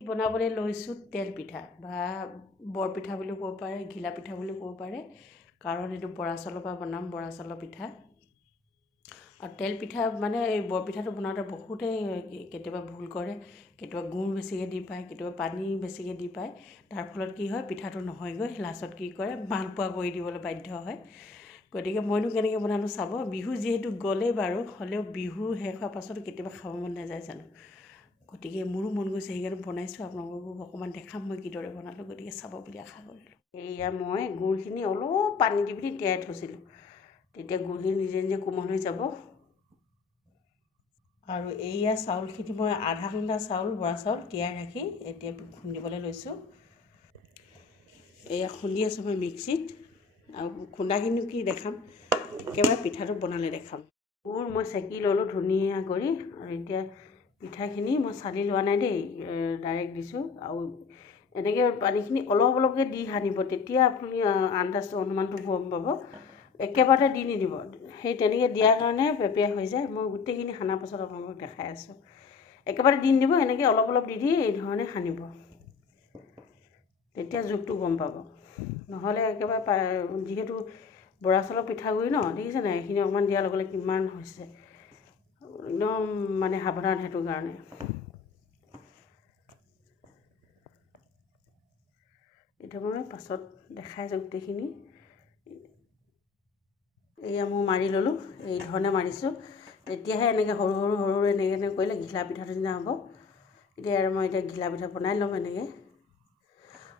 বনাবলৈ লৈছোঁ তেল পিঠা বা বৰপিঠা বুলিও ক'ব পাৰে, ঘিলা পিঠা বুলিও ক'ব পাৰে, কাৰণ এইটো বৰা চাউলৰ পৰা বনাম, বৰা চাউলৰ পিঠা। আৰু তেল পিঠা মানে এই বৰপিঠাটো বনাওঁতে বহুতেই কেতিয়াবা ভুল কৰে, কেতিয়াবা গুড় বেছিকৈ দি পায়, কেতিয়াবা পানী বেছিকৈ দি পায়। তাৰ ফলত কি হয়, পিঠাটো নহয়গৈ, লাষ্টত কি কৰে মালপোৱা কৰি দিবলৈ বাধ্য হয়। গতিকে মইনো কেনেকৈ বনালোঁ চাব। বিহু যিহেতু গ'লেই বাৰু, হ'লেও বিহু শেষ হোৱাৰ পাছতো কেতিয়াবা খাব মন নাযায় জানো। গতিকে মোৰো মন গৈছে, সেইকাৰণে বনাইছোঁ, আপোনালোকক অকণমান দেখাম মই কিদৰে বনালোঁ। গতিকে চাব বুলি আশা কৰিলোঁ। এয়া মই গুড়খিনি অলপ পানী দি পিনি তিয়াই থৈছিলোঁ, তেতিয়া গুড়খিনি নিজে নিজে কোমল হৈ যাব। আৰু এইয়া চাউলখিনি মই আধা ঘণ্টা চাউল, বৰা চাউল তিয়াই ৰাখি এতিয়া খুন্দিবলৈ লৈছোঁ। এয়া খুন্দি আছোঁ মই মিক্সিত, আৰু খুন্দাখিনি কি দেখাম, একেবাৰে পিঠাটো বনালে দেখাম। গুড় মই চেকি ল'লোঁ ধুনীয়া কৰি, আৰু এতিয়া পিঠাখিনি মই চালি লোৱা নাই দেই, ডাইৰেক্ট দিছোঁ। আৰু এনেকৈ পানীখিনি অলপ অলপকৈ দি সানিব, তেতিয়া আপুনি আন্দাজটো অনুমানটো গম পাব। একেবাৰতে দি নিদিব, সেই তেনেকৈ দিয়াৰ কাৰণে পেপীয়া হৈ যায়। মই গোটেইখিনি সানাৰ পাছত আপোনালোকক দেখাই আছোঁ। একেবাৰে দি নিদিব, এনেকৈ অলপ অলপ দি দি এই ধৰণে সানিব, তেতিয়া জোখটো গম পাব। নহ'লে একেবাৰে যিহেতু বৰা চাউলৰ পিঠাগুড়ি ন, দেখিছে নাই, এইখিনি অকণমান দিয়াৰ লগে লগে কিমান হৈছে, একদম মানে সাৱধান সেইটো কাৰণে। এতিয়া মই পাছত দেখাই আছোঁ গোটেইখিনি। এয়া মই মাৰি ল'লোঁ, এই ধৰণে মাৰিছোঁ, তেতিয়াহে এনেকৈ সৰু সৰু সৰু সৰু এনেকৈ কৰিলে ঘিলা পিঠাটো নিচিনা হ'ব। মই এতিয়া ঘিলা পিঠা বনাই ল'ম এনেকৈ।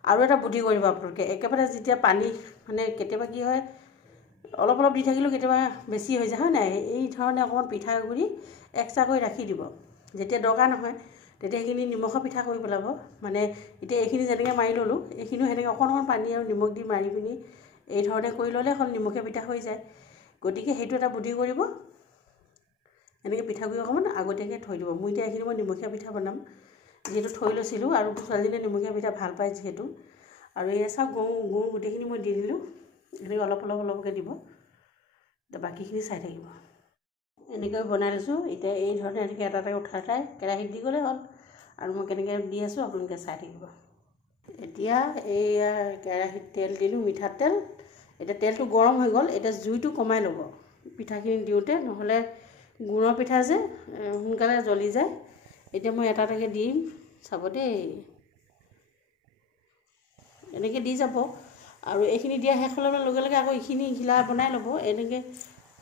আৰু এটা বুদ্ধি কৰিব আপোনালোকে, একেবাৰে যেতিয়া পানী মানে কেতিয়াবা কি হয়, অলপ অলপ দি থাকিলেও কেতিয়াবা বেছি হৈ যায়, হয় নাই। এই ধৰণে অকণমান পিঠাগুড়ি এক্সট্ৰা কৰি ৰাখি দিব, যেতিয়া দৰকাৰ নহয় তেতিয়া সেইখিনি নিমখৰ পিঠা কৰি পেলাব। মানে এতিয়া এইখিনি যেনেকৈ মাৰি ল'লোঁ, এইখিনিও সেনেকৈ অকণ অকণ পানী আৰু নিমখ দি মাৰি পিনি এই ধৰণে কৰি ল'লে হ'ল, নিমখীয়া পিঠা হৈ যায়। গতিকে সেইটো এটা বুদ্ধি কৰিব, এনেকৈ পিঠাগুড়ি অকণমান আগতীয়াকৈ থৈ দিব। মই এতিয়া এইখিনি মই নিমখীয়া পিঠা বনাম, যিহেতু থৈ লৈছিলোঁ, আৰু ছোৱালীজনীয়ে নিমখীয়া পিঠা ভাল পায় যিহেতু। আৰু এই চাওক গুড় গোটেইখিনি মই দি দিলোঁ, এনেকৈ অলপ অলপ অলপকৈ দিব, বাকীখিনি চাই থাকিব। এনেকৈ বনাই লৈছোঁ। এতিয়া এই ধৰণে এনেকৈ এটা এটাকৈ উঠাই উঠাই কেৰাহীত দি গ'লেই হ'ল, আৰু মই কেনেকৈ দি আছোঁ আপোনালোকে চাই থাকিব। এতিয়া এইয়া কেৰাহীত তেল দিলোঁ, মিঠাতেল। এতিয়া তেলটো গৰম হৈ গ'ল, এতিয়া জুইটো কমাই ল'ব পিঠাখিনি দিওঁতে, নহ'লে গুড়ৰ পিঠা যে সোনকালে জ্বলি যায়। এতিয়া মই এটা এটাকৈ দিম, চাব দেই, এনেকৈ দি যাব। আৰু এইখিনি দিয়া শেষ হ'লে লগে লগে আকৌ এইখিনি ঘিলা বনাই ল'ব। এনেকৈ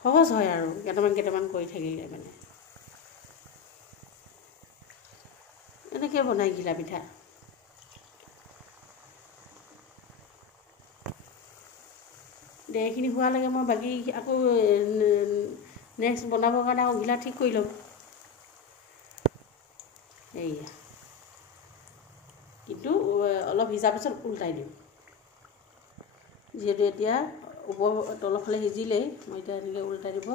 সহজ হয় আৰু কেইটামান কেইটামান কৰি থাকিলে মানে। এনেকৈ বনাই ঘিলা পিঠা। এইখিনি হোৱালৈকে মই বাকী আকৌ নেক্সট বনাবৰ কাৰণে আকৌ ঘিলা ঠিক কৰি ল'ম। এইয়া কিন্তু অলপ সিজাৰ পিছত উল্টাই দিম, যিহেতু এতিয়া ওপৰ তলৰ ফালে সিজিলেই। মই এতিয়া এনেকৈ উল্টাই দিব,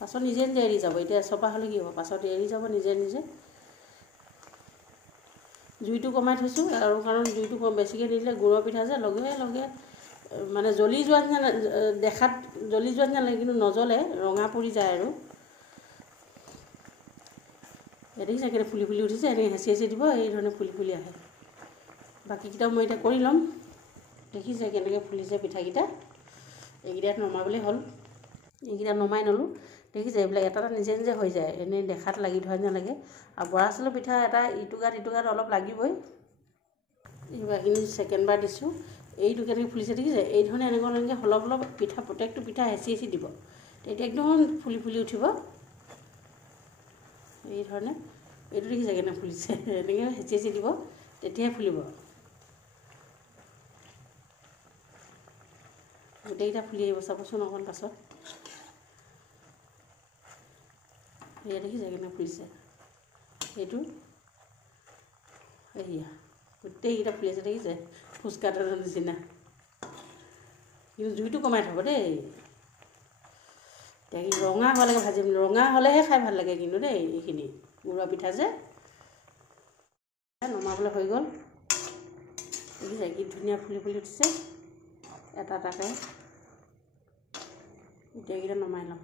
পাছত নিজে নিজে এৰি যাব। এতিয়া চপা হ'লে কি হ'ব, পাছত এৰি যাব নিজে নিজে। জুইটো কমাই থৈছোঁ, আৰু কাৰণ জুইটো বেছিকৈ দি দিলে গুড়ৰ পিঠা যে লগে লগে মানে জ্বলি যোৱা নিচিনা, দেখাত জ্বলি যোৱা নিচিনা লাগে, কিন্তু নজ্বলে, ৰঙা পৰি যায়। আৰু দেখিছে কেনে ফুলি ফুলি উঠিছে, এনেকৈ হেঁচি হেঁচি দিব, এই ধৰণে ফুলি ফুলি আহে। বাকীকেইটাও মই এতিয়া কৰি ল'ম। দেখিছে কেনেকৈ ফুলিছে পিঠাকেইটা, এইকেইটা নমাবলৈ হ'ল। এইকেইটা নমাই ল'লোঁ, দেখিছে এইবিলাক এটা এটা নিজে নিজে হৈ যায়, এনেই দেখাত লাগি ধৰা নিচিনা লাগে। আৰু বৰা চাউলৰ পিঠা এটা ইটো গাত অলপ লাগিবই। এইবাৰখিনি ছেকেণ্ডবাৰ দিছোঁ, এইটো কেনেকৈ ফুলিছে দেখিছে। এই ধৰণে এনেকৈ অলপ অলপ পিঠা, প্ৰত্যেকটো পিঠা হেঁচি হেঁচি দিব, তেতিয়া একদম ফুলি ফুলি উঠিব। এই ধৰণে এইটো দেখিছে কেনে ফুলিছে, এনেকৈ হেঁচি হেঁচি দিব, তেতিয়াহে ফুলিব। গোটেইকেইটা ফুলি আহিব, চাবচোন অকণ পাছত। এয়া দেখিছে কেনে ফুলিছে, এইটো এয়া গোটেইকেইটা ফুলি আছে, দেখিছে ফুচকাটোৰ নিচিনা। কিন্তু জুইটো কমাই থ'ব দেই, ৰঙা হোৱালৈকে ভাজিম। ৰঙা হ'লেহে খাই ভাল লাগে কিন্তু দেই, এইখিনি গুড়ৰ পিঠা যে। নমাবলৈ হৈ গ'ল, দেখিছে কি ধুনীয়া ফুলি ফুলি উঠিছে এটা এটাকৈ। গোটেইকেইটা নমাই ল'ম।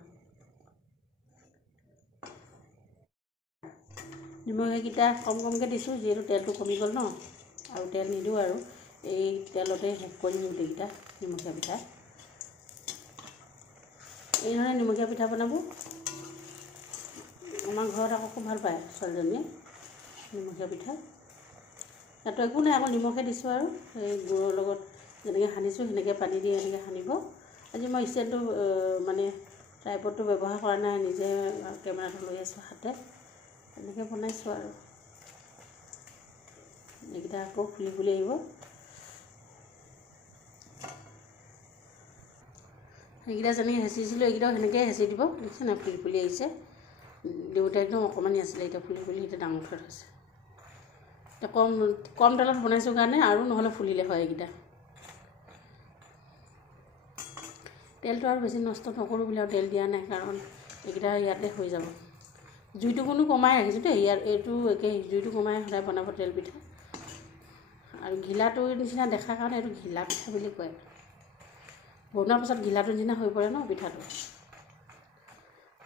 নিমখ এইকেইটা কম কমকৈ দিছোঁ, যিহেতু তেলটো কমি গ'ল ন, আৰু তেল নিদিওঁ আৰু এই তেলতে শেষ কৰি দিওঁ গোটেইকেইটা নিমখীয়া পিঠা। এইধৰণে নিমখীয়া পিঠা বনাব। আমাৰ ঘৰত আকৌ খুব ভাল পায় ছোৱালীজনীয়ে নিমখীয়া পিঠা। ইয়াতো একো নাই, আকৌ নিমখে দিছোঁ আৰু এই গুড়ৰ লগত যেনেকৈ সানিছোঁ সেনেকৈ পানী দি এনেকৈ সানিব। আজি মই ষ্টেণ্ডটো মানে ট্ৰাইপডটো ব্যৱহাৰ কৰা নাই, নিজে কেমেৰাটো লৈ আছোঁ হাতে, এনেকৈ বনাইছোঁ আৰু এইকেইটা আকৌ ফুলি ফুলি আহিব। সেইকেইটা যেনেকৈ হেঁচিছিলোঁ এইকেইটাও সেনেকৈয়ে হেঁচি দিব। দেখিছে নাই ফুলি ফুলি আহিছে। দেউতা একদম অকণমানি আছিলে, এতিয়া ফুলি ফুলি এতিয়া ডাঙৰ হৈ হৈছে। এতিয়া কম তেলত বনাইছোঁ কাৰণে আৰু নহ'লে ফুলিলে হয়। এইকেইটা তেলটো আৰু বেছি নষ্ট নকৰোঁ বুলি আৰু তেল দিয়া নাই, কাৰণ এইকেইটা ইয়াতে হৈ যাব। জুইটো কোনো কমাই ৰাখিছোঁ দেই, ইয়াৰ এইটো একেই, জুইটো কমাই সদায় বনাব তেল পিঠা। আৰু ঘিলাটোৰ নিচিনা দেখাৰ কাৰণে এইটো ঘিলা পিঠা বুলি কয়। বনোৱাৰ পাছত ঘিলাটোৰ নিচিনা হৈ পৰে ন পিঠাটো।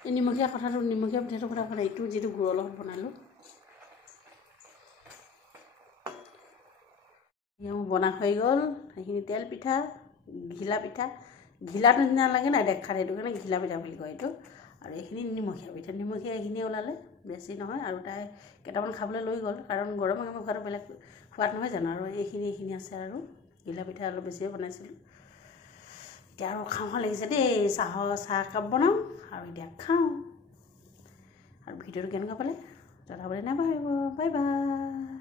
এই নিমখীয়া পিঠাটোৰ কথা কোৱা নাই, এইটো যিটো গুড়ৰ লগত বনালোঁ। মোৰ বনা হৈ গ'ল। সেইখিনি তেল পিঠা, ঘিলা পিঠা, ঘিলাটোৰ নিচিনা লাগে নাই দেখাত, সেইটো কাৰণে ঘিলা পিঠা বুলি কয় এইটো। আৰু এইখিনি নিমখীয়া পিঠা, নিমখীয়া এইখিনি ওলালে, বেছি নহয়। আৰু তাই কেইটামান খাবলৈ লৈ গ'ল, কাৰণ গৰমে গৰমে খোৱাটো বেলেগ সোৱাদ নহয় জানো। আৰু এইখিনি আছে আৰু ঘিলা পিঠা অলপ বেছিয়ে বনাইছিলোঁ। এতিয়া আৰু খাওঁ লাগিছে দেই, চাহ একাপ বনাওঁ আৰু এতিয়া খাওঁ। আৰু ভিডিঅ'টো কেনেকুৱা পালে জনাবলৈ নাপাহৰিব। Bye bye.